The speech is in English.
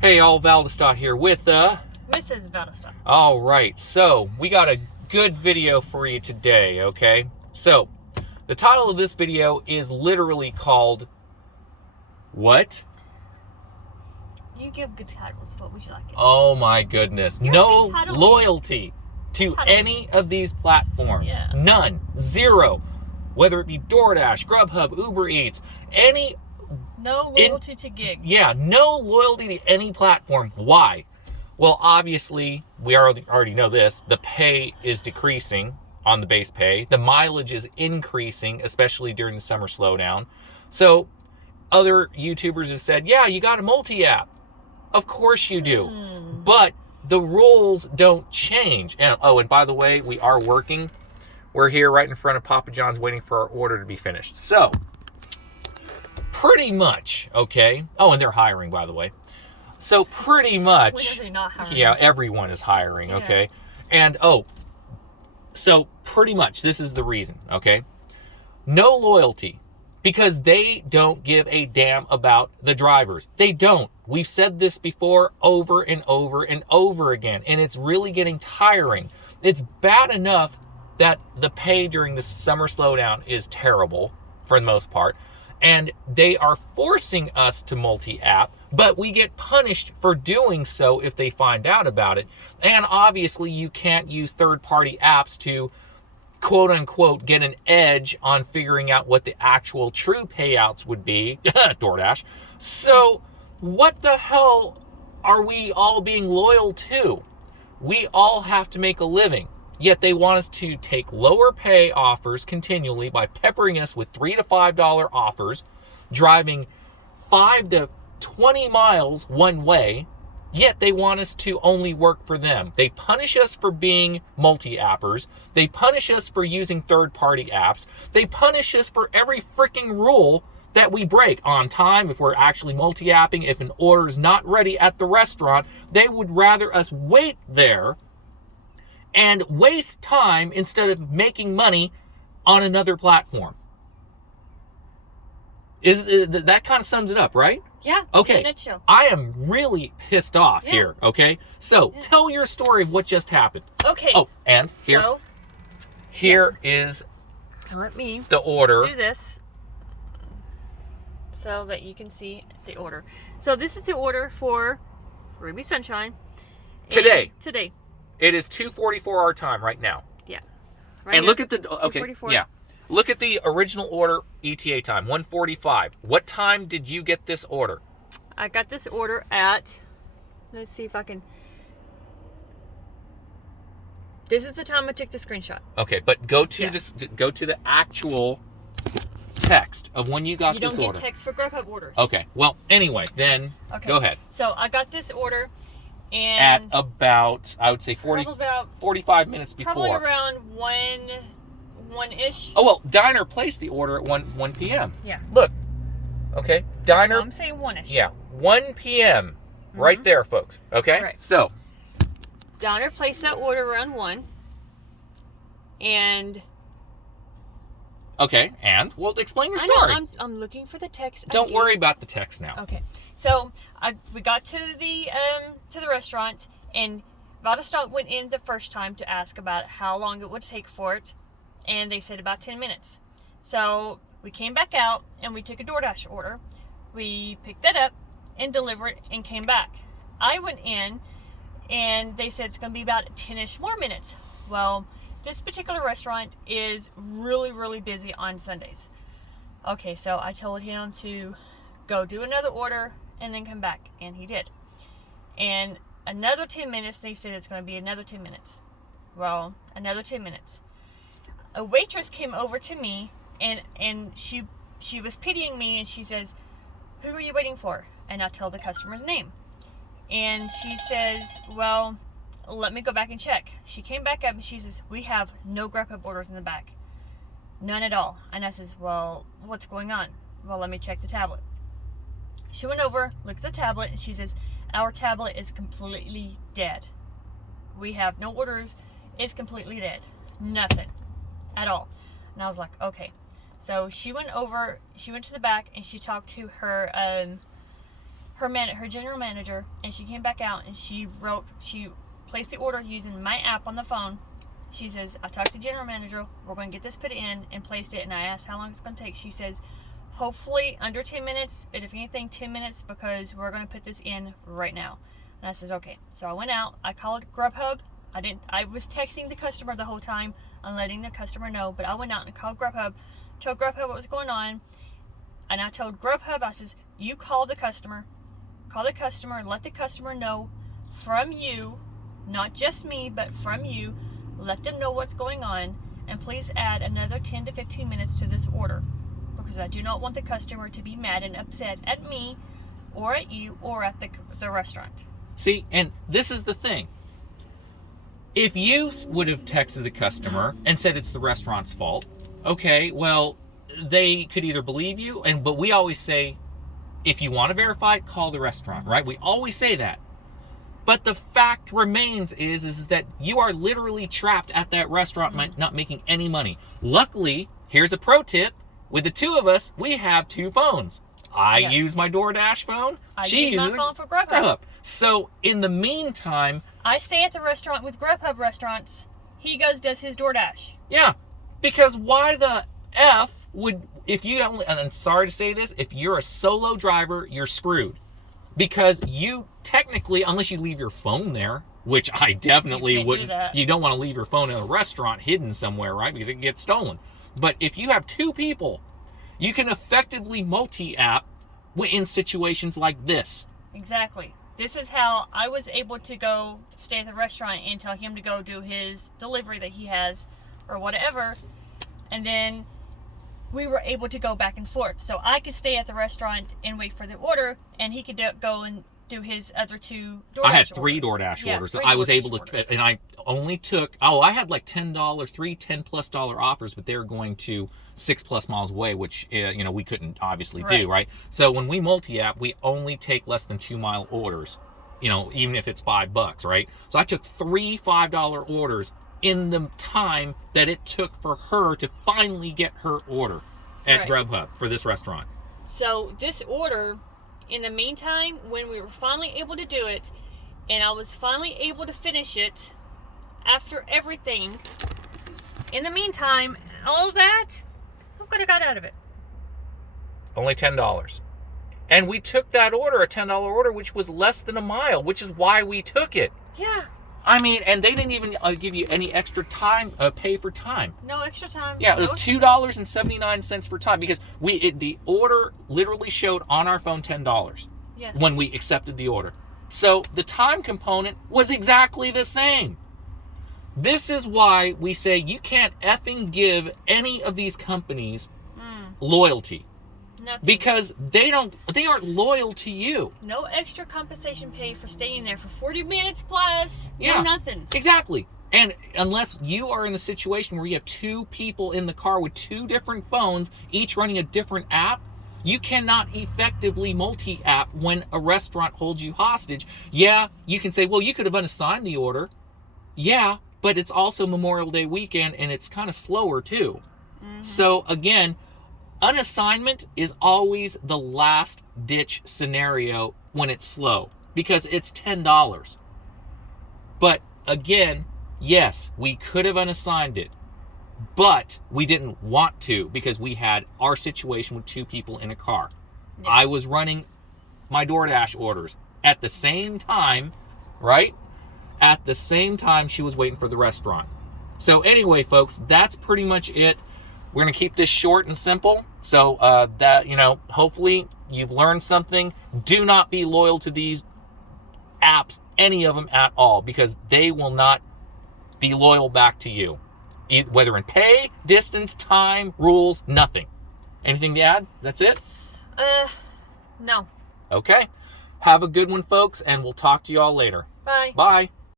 Hey, all, Valdestot here with Mrs. Valdestot. All right, so we got a good video for you today, okay? So, the title of this video is literally called, what? You give good titles. What would you like? Oh my goodness. You're no a good title loyalty to any of these platforms. Yeah. None. Zero. Whether it be Doordash, Grubhub, Ubereats, any... No loyalty to gigs. Yeah, no loyalty to any platform. Why? Well, obviously, we already know this. The pay is decreasing on the base pay. The mileage is increasing, especially during the summer slowdown. So, other YouTubers have said, yeah, you got a multi-app. Of course you do. But the rules don't change. And and by the way, we are working. We're here right in front of Papa John's waiting for our order to be finished. So, pretty much, okay? Oh, and they're hiring, by the way. So, pretty much... When are they not hiring? Yeah, everyone is hiring, okay? And, so pretty much, this is the reason, okay? No loyalty. Because they don't give a damn about the drivers. They don't. We've said this before over and over and over again. And it's really getting tiring. It's bad enough that the pay during the summer slowdown is terrible, for the most part. And they are forcing us to multi-app, but we get punished for doing so if they find out about it. And obviously, you can't use third-party apps to, quote-unquote, get an edge on figuring out what the actual true payouts would be. Doordash. So, what the hell are we all being loyal to? We all have to make a living. Yet they want us to take lower pay offers continually by peppering us with $3 to $5 offers, driving 5 to 20 miles one way, yet they want us to only work for them. They punish us for being multi-appers. They punish us for using third-party apps. They punish us for every freaking rule that we break on time. If we're actually multi-apping, if an order is not ready at the restaurant, they would rather us wait there and waste time instead of making money on another platform. That kind of sums it up, right? Yeah. Okay. In a nutshell. I am really pissed off here, okay? So, tell your story of what just happened. Okay. Oh, and here is let me the order. do this so that you can see the order. So, this is the order for Ruby Sunshine. Today. It is 2:44 our time right now. Yeah. And look at the... Okay, yeah. Look at the original order ETA time, 1:45. What time did you get this order? I got this order at... Let's see if I can... This is the time I took the screenshot. Okay, but go to the actual text of when you got this order. You don't get text for Grubhub orders. Okay, well, anyway, then go ahead. So I got this order... And at about, I would say 45 minutes before. Probably around 1-ish. Oh, well, Diner placed the order at 1 p.m. Yeah. Look. Okay. Diner. So I'm saying 1-ish. Yeah. 1 p.m. Right there, folks. Okay? Right. So. Diner placed that order around 1. And. Okay. And? Well, explain your story. I know, I'm looking for the text. Don't worry about the text now. Okay. So, we got to the restaurant, and Valdestot went in the first time to ask about how long it would take for it, and they said about 10 minutes. So, we came back out, and we took a Doordash order. We picked that up and delivered it and came back. I went in, and they said it's going to be about 10-ish more minutes. Well, this particular restaurant is really, really busy on Sundays. Okay, so I told him to go do another order and then come back, and he did. And another 10 minutes, they said it's going to be another 10 minutes. Well, another 10 minutes. A waitress came over to me, and she was pitying me, and she says, "Who are you waiting for?" And I tell the customer's name. And she says, "Well, let me go back and check." She came back up, and she says, "We have no Grubhub orders in the back. None at all." And I says, "Well, what's going on?" "Well, let me check the tablet." She went over, looked at the tablet, and she says, "Our tablet is completely dead. We have no orders. It's completely dead. Nothing at all." And I was like, okay. So she went to the back, and she talked to her her general manager, and she came back out and she placed the order using my app on the phone. She says, I talked to the general manager, we're going to get this put in and placed it, and I asked how long it's going to take. She says, hopefully under 10 minutes, but if anything, 10 minutes, because we're going to put this in right now. And I said, okay. So I went out, I called Grubhub. I was texting the customer the whole time and letting the customer know, but I went out and called Grubhub, told Grubhub what was going on, and I told Grubhub, I says, you call the customer, let the customer know from you, not just me, but from you, let them know what's going on, and please add another 10 to 15 minutes to this order, because I do not want the customer to be mad and upset at me or at you or at the restaurant. See, and this is the thing. If you would have texted the customer and said it's the restaurant's fault, okay, well, they could either believe you, but we always say, if you want to verify it, call the restaurant, right? We always say that. But the fact remains is that you are literally trapped at that restaurant, not making any money. Luckily, here's a pro tip. With the two of us, we have two phones. I use my Doordash phone. She uses my phone for Grubhub. So in the meantime, I stay at the restaurant with Grubhub restaurants. He does his Doordash. Yeah, because why the F would, if you only, and I'm sorry to say this, if you're a solo driver, you're screwed. Because you technically, unless you leave your phone there, which I definitely wouldn't, you don't want to leave your phone in a restaurant hidden somewhere, right? Because it can get stolen. But if you have two people, you can effectively multi-app in situations like this. Exactly. This is how I was able to go stay at the restaurant and tell him to go do his delivery that he has or whatever. And then we were able to go back and forth. So I could stay at the restaurant and wait for the order, and he could go and do his other two DoorDash I had three DoorDash orders. I was able to, and I only took, I had like $10+ offers, but they were going to 6+ miles away, which, we couldn't obviously do, right? So when we multi-app, we only take less than 2 mile orders, even if it's $5, right? So I took 3 $5 orders in the time that it took for her to finally get her order at Grubhub for this restaurant. So this order, in the meantime, when we were finally able to do it, and I was finally able to finish it after everything, in the meantime, all that, what could I got out of it? Only $10. And we took that order, a $10 order, which was less than a mile, which is why we took it. Yeah. I mean, and they didn't even give you any extra time, pay for time. No extra time. Yeah, it was $2.79 for time, because the order literally showed on our phone $10 when we accepted the order. So the time component was exactly the same. This is why we say you can't effing give any of these companies loyalty. Nothing. Because they aren't loyal to you. No extra compensation pay for staying there for 40 minutes plus. Yeah, no nothing. Exactly. And unless you are in the situation where you have two people in the car with two different phones, each running a different app, you cannot effectively multi-app when a restaurant holds you hostage. Yeah, you can say, well, you could have unassigned the order. Yeah, but it's also Memorial Day weekend, and it's kind of slower too. So again, unassignment is always the last ditch scenario when it's slow, because it's $10. But again, yes, we could have unassigned it, but we didn't want to, because we had our situation with two people in a car. Yeah. I was running my DoorDash orders at the same time, right? At the same time she was waiting for the restaurant. So anyway, folks, that's pretty much it. We're going to keep this short and simple. So hopefully you've learned something. Do not be loyal to these apps, any of them at all, because they will not be loyal back to you. Whether in pay, distance, time, rules, nothing. Anything to add? That's it? No. Okay. Have a good one, folks, and we'll talk to you all later. Bye. Bye.